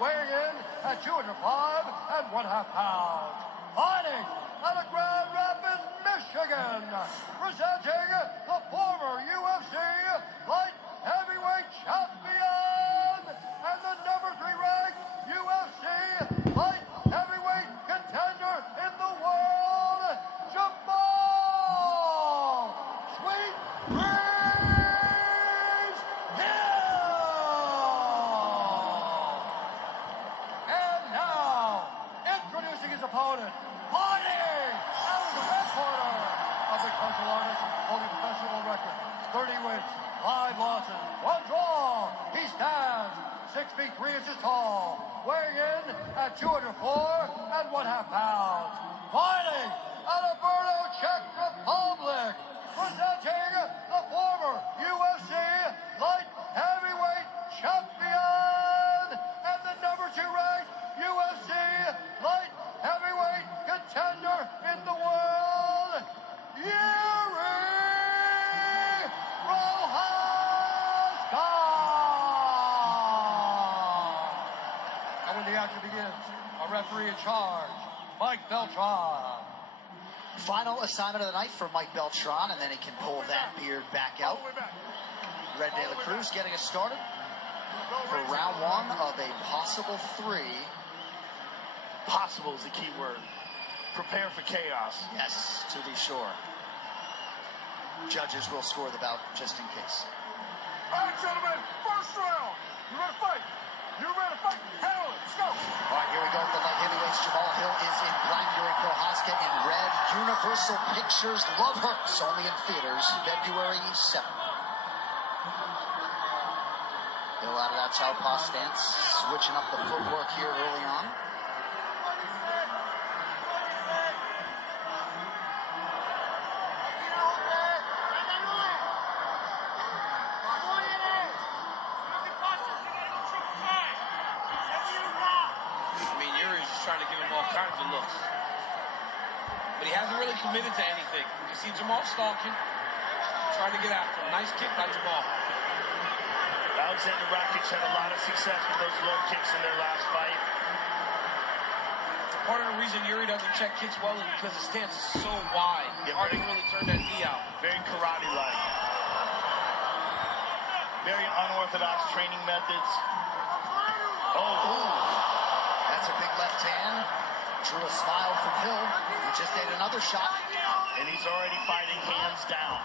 weighing in at 205.5 pounds. Fighting out of Grand Rapids, Michigan, presenting the former UFC light heavyweight champion and the number 3 ranked UFC light heavyweight contender in the world, Jamahal Sweet Dreams Hill. And now, introducing his opponent, fighting out of the red corner, a big martial artist holding professional record, 30 wins, 5 losses, 1 draw. He stands 6 feet 3 inches tall, weighing in at 204.5 pounds. Fighting out of Brno, Czech Republic, presenting the former UFC light heavyweight champion and the number 2 ranked UFC light heavyweight contender in the world, Jiri. And when the action begins, a referee in charge, Mike Beltran. Final assignment of the night for Mike Beltran, and then he can pull that beard back out. Red De La Cruz getting us started for round 1 of a possible 3. Possible is the key word. Prepare for chaos. Yes, to be sure. Judges will score the bout just in case. All right, gentlemen, first round. You ready to fight? You ready to fight? Hell, let's go. All right, here we go. The light heavyweights. Jamahal Hill is in black. Jiri Prochazka in red. Universal Pictures Love Hurts, only in theaters February 7th. Hill out of that southpaw stance, switching up the footwork here early on. Trying to give him all kinds of looks. But he hasn't really committed to anything. You see Jamahal stalking, trying to get after him. Nice kick by Jamahal. Alexander Rakic had a lot of success with those low kicks in their last fight. Part of the reason Jiri doesn't check kicks well is because his stance is so wide. It's hard to really turn that knee out. Very karate-like. Very unorthodox training methods. That's a big left hand. Drew a smile from Hill, who just ate another shot. And he's already fighting hands down.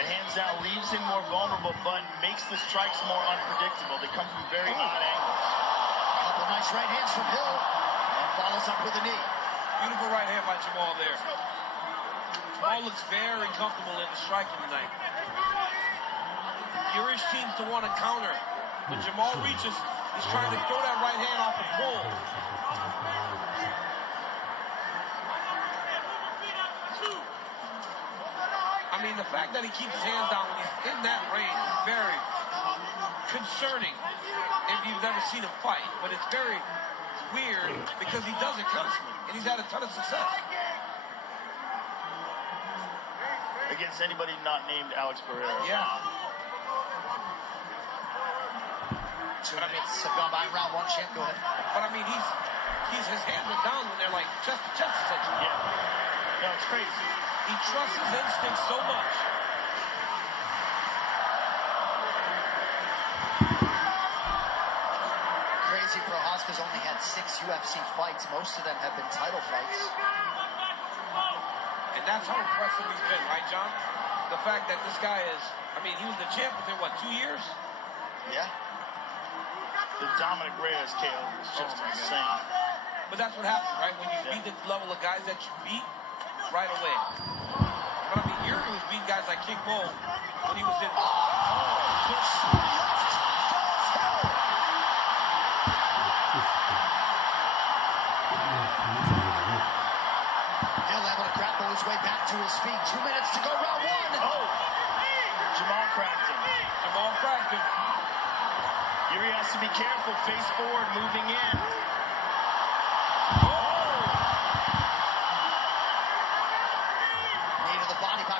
The hands down leaves him more vulnerable, but makes the strikes more unpredictable. They come from very odd angles. A couple nice right hands from Hill, and follows up with a knee. Beautiful right hand by Jamahal there. Jamahal looks very comfortable in the striking tonight. Jiri seems to want to counter. When Jamahal reaches, he's trying to throw that right hand off the pole. I mean, the fact that he keeps his hands down when he's in that range is very concerning if you've never seen him fight. But it's very weird because he does it constantly, and he's had a ton of success. Against anybody not named Alex Pereira. Yeah. 2 minutes have gone by. Round 1, champ. Go ahead. But I mean, his hands are down when they're like chest to chest essentially. Yeah. No, it's crazy. He trusts his instincts so much. Crazy. Prochazka's only had 6 UFC fights. Most of them have been title fights. And that's how impressive he's been, right, John? The fact that this guy is, I mean, he was the champ within, what, 2 years? Yeah. The Dominic Reyes KO was just insane. But that's what happens, right? When you beat the level of guys that you beat, right away. But I mean, Jiri was beating guys like King Mo when he was in. Hill able to grapple his way back to his feet. 2 minutes to go, round 1. Jamahal cracked him. Jamahal cracked him. Jiri has to be careful. Face forward, moving in.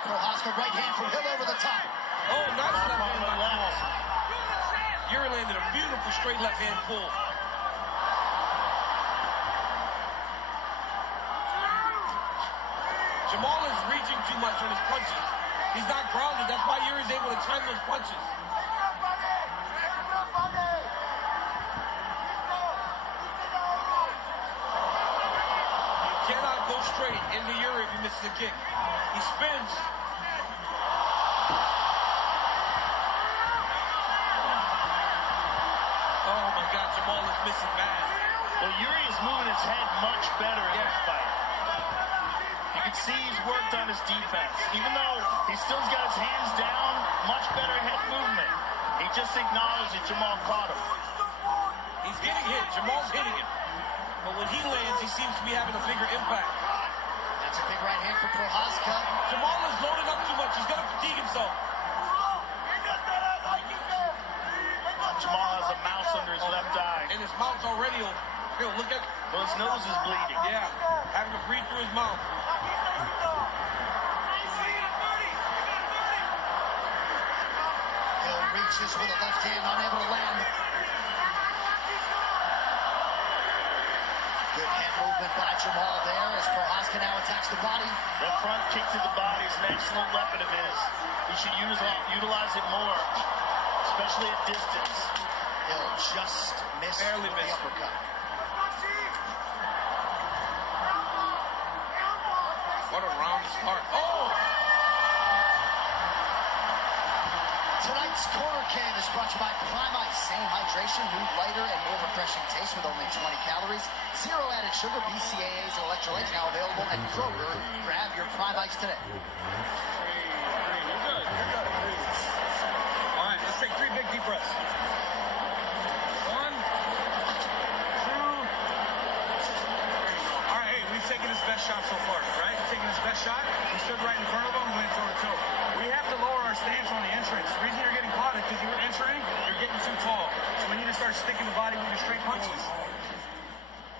Prochazka, right hand from Hill over the top. Oh, nice left hand by Jamal. Jiri landed a beautiful straight left hand pull. Jamal is reaching too much on his punches. He's not grounded. That's why Jiri's able to time those punches. You cannot go straight into Jiri if he misses a kick. He spins. Oh my God, Jamal is missing bad. Well, Jiri is moving his head much better in this fight. You can see he's worked on his defense. Even though he still's got his hands down, much better head movement. He just acknowledged that Jamal caught him. He's getting hit. Jamal's hitting him. But when he lands, he seems to be having a bigger impact. That's a big right hand for Prochazka. Jamal is loading up too much. He's going to fatigue himself. Jamal has a mouse under his left eye. And his mouth's already open. Here, look at... Well, his nose is bleeding. Yeah, having to breathe through his mouth. Hill reaches with a left hand, unable to land. Good hand movement by Jamal there as Prochazka now attacks the body. That front kick to the body is an excellent weapon of his. He should utilize it more, especially at distance. Hill just missed Barely the missed. uppercut. What a round to start. Oh! Tonight's Corner Cam is brought to you by Prime Ice. Same hydration, mood lighter, and more refreshing taste with only 20 calories. Zero added sugar, BCAAs, and electrolytes now available at Kroger. Grab your Prime Ice today. All right, let's take 3 big deep breaths. 1, 2. All right, hey, we've taken his best shot so far, right? We've taken his best shot. We stood right in front of him, went toe-to-toe. We have to lower our stance on the entrance. The reason you're getting caught is because you're entering, you're getting too tall. So we need to start sticking the body with your straight punches.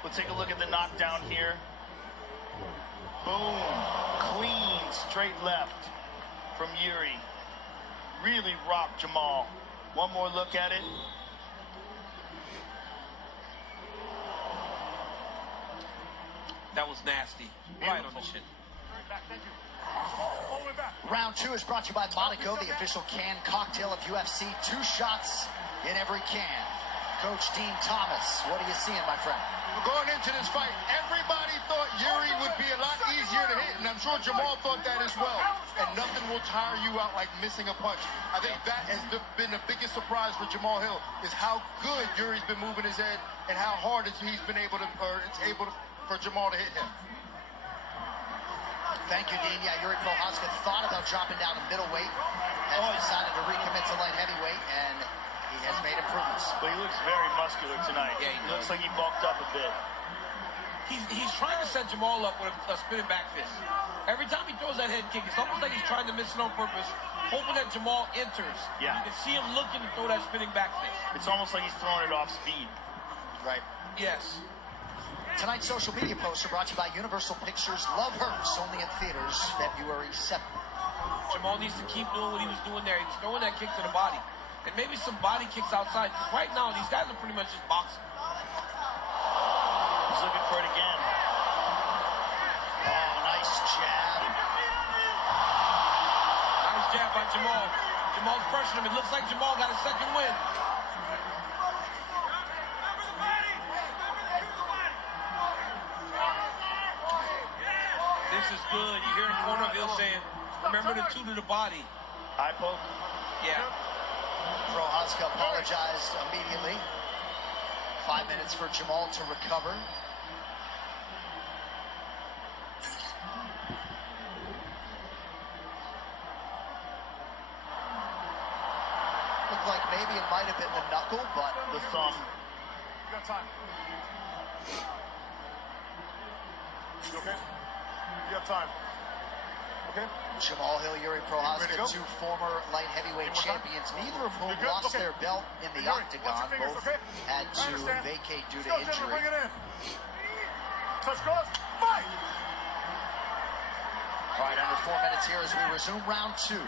Let's take a look at the knockdown here. Boom. Clean, straight left from Jiri. Really rocked Jamal. One more look at it. That was nasty. Right on the shin. Round 2 is brought to you by Monaco, the official canned cocktail of UFC. 2 shots in every can. Coach Dean Thomas, what are you seeing, my friend? Going into this fight, everybody thought Jiri would be a lot easier to hit, and I'm sure Jamal thought that as well. And nothing will tire you out like missing a punch. I think that has been the biggest surprise for Jamal Hill, is how good Jiri's been moving his head and how hard he's been able to, for Jamal to hit him. Thank you, Dean. Yeah, Jiri Prochazka thought about dropping down to middleweight, has decided to recommit to light heavyweight, and he has made improvements. But he looks very muscular tonight. Yeah, he looks like he bulked up a bit. He's trying to set Jamal up with a spinning back fist. Every time he throws that head kick, it's almost like he's trying to miss it on purpose, hoping that Jamal enters. Yeah. You can see him looking to throw that spinning back fist. It's almost like he's throwing it off speed. Right. Yes. Tonight's social media posts are brought to you by Universal Pictures Love Hurts, only in theaters February 7th. Jamal needs to keep doing what he was doing there. He was throwing that kick to the body. And maybe some body kicks outside. Right now, these guys are pretty much just boxing. He's looking for it again. Oh, nice jab. Nice jab by Jamal. Jamal's pressuring him. It looks like Jamal got a second win. This is good. You hear Corner Hill saying, remember the 2 to the body. Eye poke. Yeah. Prochazka apologized immediately. 5 minutes for Jamal to recover. Looked like maybe it might have been the knuckle, but The thumb. You got time. You okay? You have time. Okay? Jamal Hill, Jiri Ready to Prochazka, go? 2 former light heavyweight One more time? champions, neither of whom You good? lost Okay. their belt in the Jiri, watch your octagon. fingers, Both okay? had I to understand. vacate due to Let's go, gentlemen, injury. bring it in. Touch cross, fight! All right, under 4 minutes here as we resume round 2. You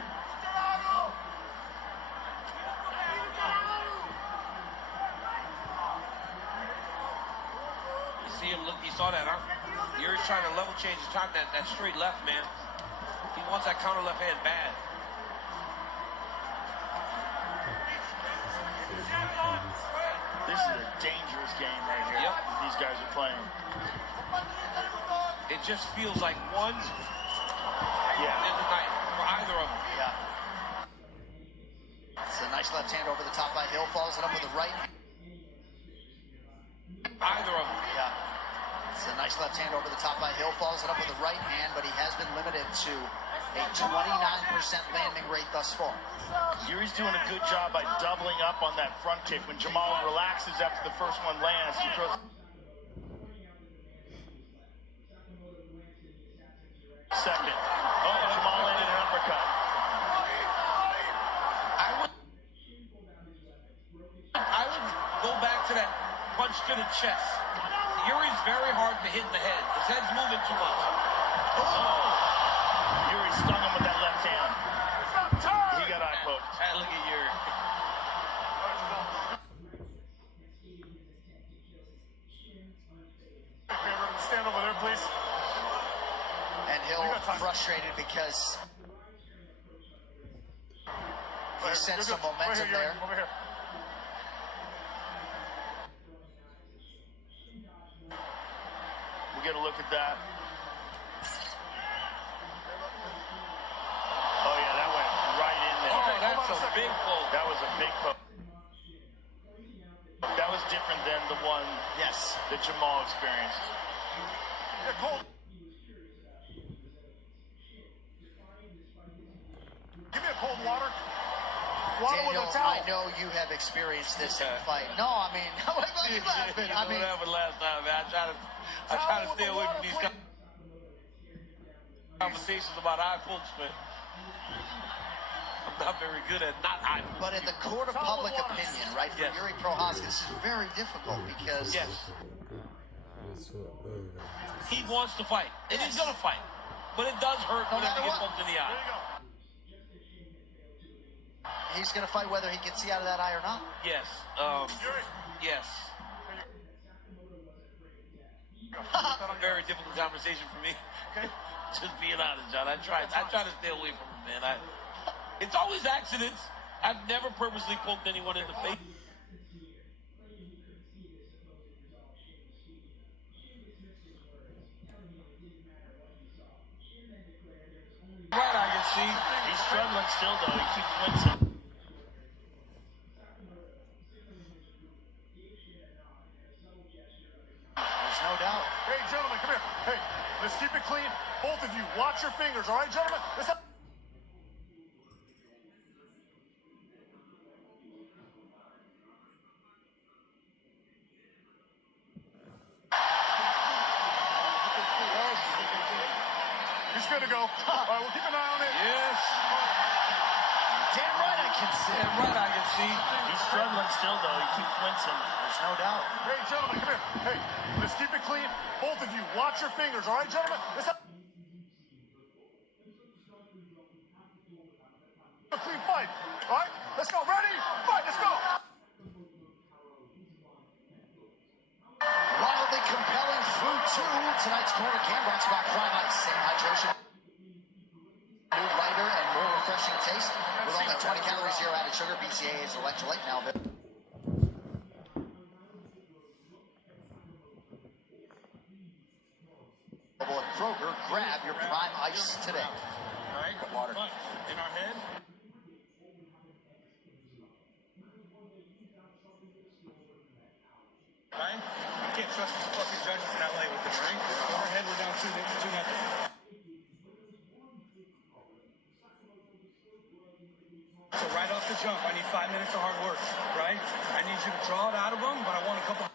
see him look, he saw that, huh? Yuri's trying to level change his time, that straight left, man. He wants that counter left hand bad. This is a dangerous game right here. Yep. These guys are playing. It just feels like one Yeah. in the night for either of them. Yeah. It's a nice left hand over the top by Hill. Follows it up with the right hand. Either of them. Yeah. It's a nice left hand over the top by Hill. Follows it up with the right hand, but he has been limited to a 29% landing rate thus far. Yuri's doing a good job by doubling up on that front kick. When Jamal relaxes after the first one lands, he throws second. Oh, Jamal landed an uppercut. I would go back to that punch to the chest. Yuri's very hard to hit in the head. His head's moving too much. Oh. Yuri stung him with that left hand. He got eye poked. Look at Yuri. Stand over there, please. And Hill frustrated because he sensed some momentum there. Over here. We'll get a look at that. Oh, yeah, that went right in there. Oh, that's a big pull. That was a big poke. That was different than the one Yes. that Jamal experienced. Yeah, Cole. Give me a cold water. Water Daniel, with a towel. I know you have experienced this in a fight. No, I mean, why are you laughing? I mean, what happened last time, man? I try to stay away from these conversations about eye pokes, man. I'm not very good at not eye pokes. but in the court of public opinion, right, for Yes. Yuri Prochazka, this is very difficult because Yes. He wants to fight, and he's gonna fight. But it does hurt No whenever matter you get what. poked in the eye. There you go. he's going to fight whether he can see out of that eye or not. Yes. Yuri. Yes. Very difficult conversation for me. Okay. Just being honest, John. I try to stay away from it, man. It's always accidents. I've never purposely poked anyone in the face. Right, I can see. He's struggling still, though. He keeps wincing. There's no doubt. Hey, gentlemen, come here. Hey, let's keep it clean. Both of you, watch your fingers, all right, gentlemen? Let's have... He's good to go. All right, we'll keep an eye on it. Yes. Damn right I can see. Damn right, I can see. He's struggling still, though. He keeps wincing. There's no doubt. Hey, gentlemen, come here. Hey, let's keep it clean. Both of you, watch your fingers, all right, gentlemen? Let's have a clean fight. All right, let's go. Ready? Fight, let's go. Wildly compelling through 2. Tonight's corner cam brought to you by Prime Ice. Same hydration, new lighter, and more refreshing taste. With only 20 calories, 0 added sugar, BCA is electrolyte now available. At Kroger, grab your Prime Ice today. All right, water. In our head. Right? I can't trust these fucking judges in LA with this, right? Overhead, we're down 2-0. So right off the jump, I need 5 minutes of hard work, right? I need you to draw it out of them, but I want a couple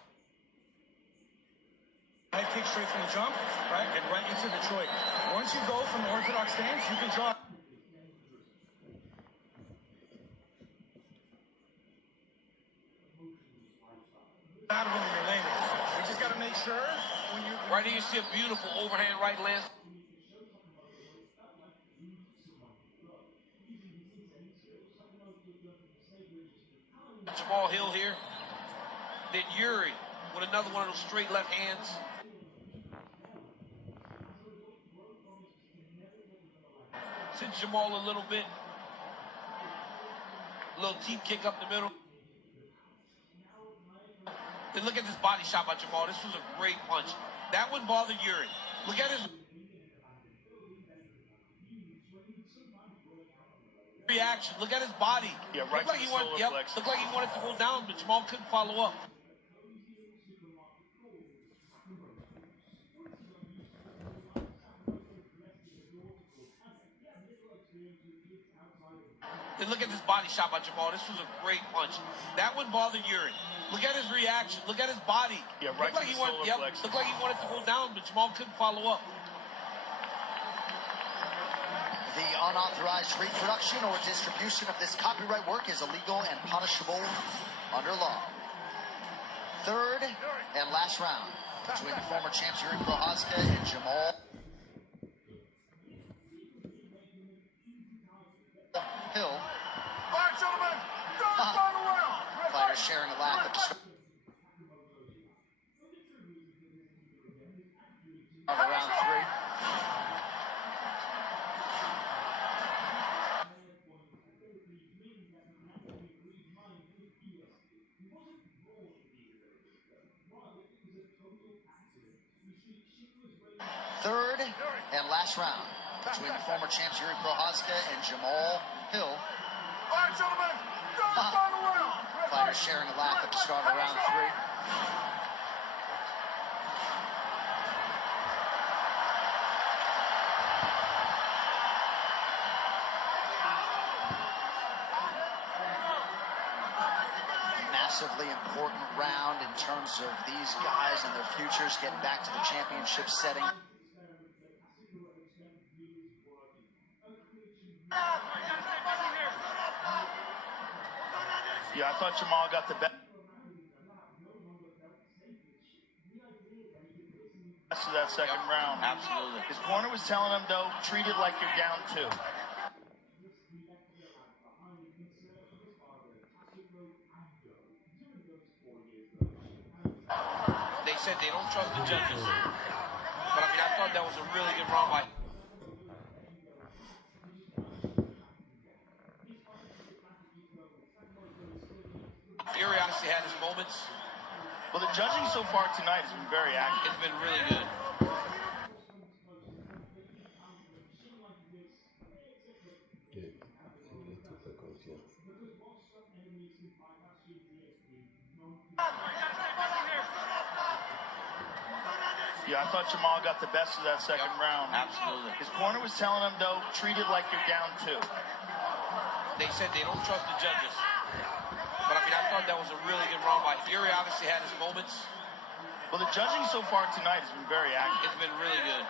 head kick straight from the jump, right? And right into Detroit. Once you go from the orthodox stance, you can draw out of them when you're landing. We just got to make sure when you... Right here, you see a beautiful overhand right lance. Jamal Hill here. Then Jiri with another one of those straight left hands. Sends Jamal a little bit. A little teep kick up the middle. Then look at this body shot by Jamal. This was a great punch. That one bothered Jiri. Look at his reaction. Look at his body. Yeah, right. Looked like he wanted to go down, but Jamal couldn't follow up. Then look at this body shot by Jamal. This was a great punch. That one bothered Jiri. Look at his reaction. Look at his body. Yeah, right. Looked like he wanted to go down, but Jamal couldn't follow up. The unauthorized reproduction or distribution of this copyright work is illegal and punishable under law. Third and last round between the former champs Jiri Prochazka and Jamahal Hill. All right, gentlemen, third final round. Fighters sharing a laugh at the start of round 3. Third and last round between the former champs Jiri Prochazka and Jamahal Hill. All right, gentlemen, third final round. Fighters sharing a laugh at the start of round 3. Massively important round in terms of these guys and their futures getting back to the championship setting. Yeah, I thought Jamal got the best of that second round. Absolutely. His corner was telling him, though, treat it like you're down 2. They said they don't trust the judges. But, I mean, I thought that was a really good round by Jiri obviously had his moments. Well, the judging so far tonight has been very active. It's been really good. Yeah, I thought Jamal got the best of that second round. Absolutely. His corner was telling him, though, treat it like you're down 2. They said they don't trust the judges. But, I mean, I thought that was a really good round by Jiri obviously had his moments. Well, the judging so far tonight has been very active. It's been really good.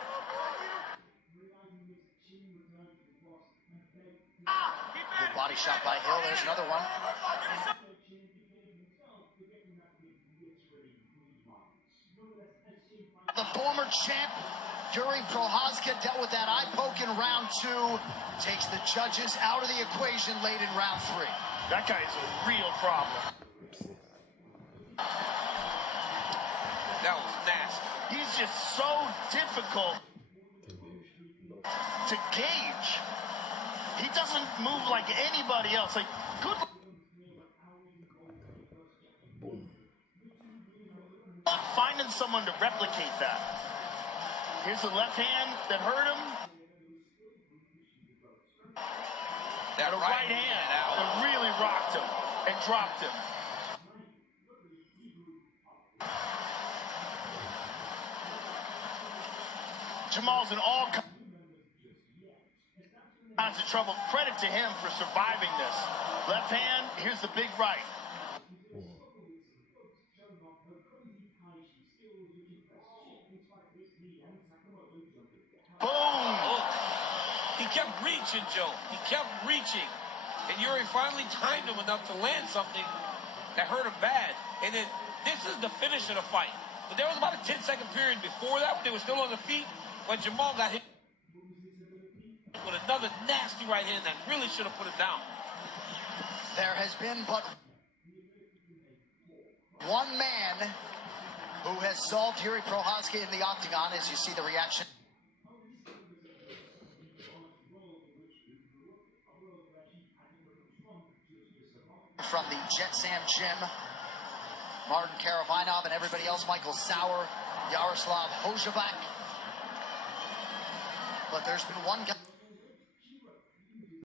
Good body shot by Hill. There's another one. The former champ, Jiri Prochazka, dealt with that eye poke in round 2. Takes the judges out of the equation late in round 3. That guy is a real problem. That was nasty. He's just so difficult to gauge. He doesn't move like anybody else. Like, good. Finding someone to replicate that. Here's the left hand that hurt him. That The right hand that really rocked him and dropped him. Jamal's in all kinds of trouble. Credit to him for surviving this. Left hand, here's the big right. Boom! Look, he kept reaching, Joe. He kept reaching. And Jiri finally timed him enough to land something that hurt him bad. And then this is the finish of the fight. But there was about a 10-second period before that when they were still on the feet when Jamal got hit with another nasty right hand that really should have put it down. There has been but one man who has solved Jiri Prochazka in the octagon, as you see the reaction from the Jet Sam Gym, Martin Karavinov and everybody else, Michael Sauer, Yaroslav Hojevak. But there's been one guy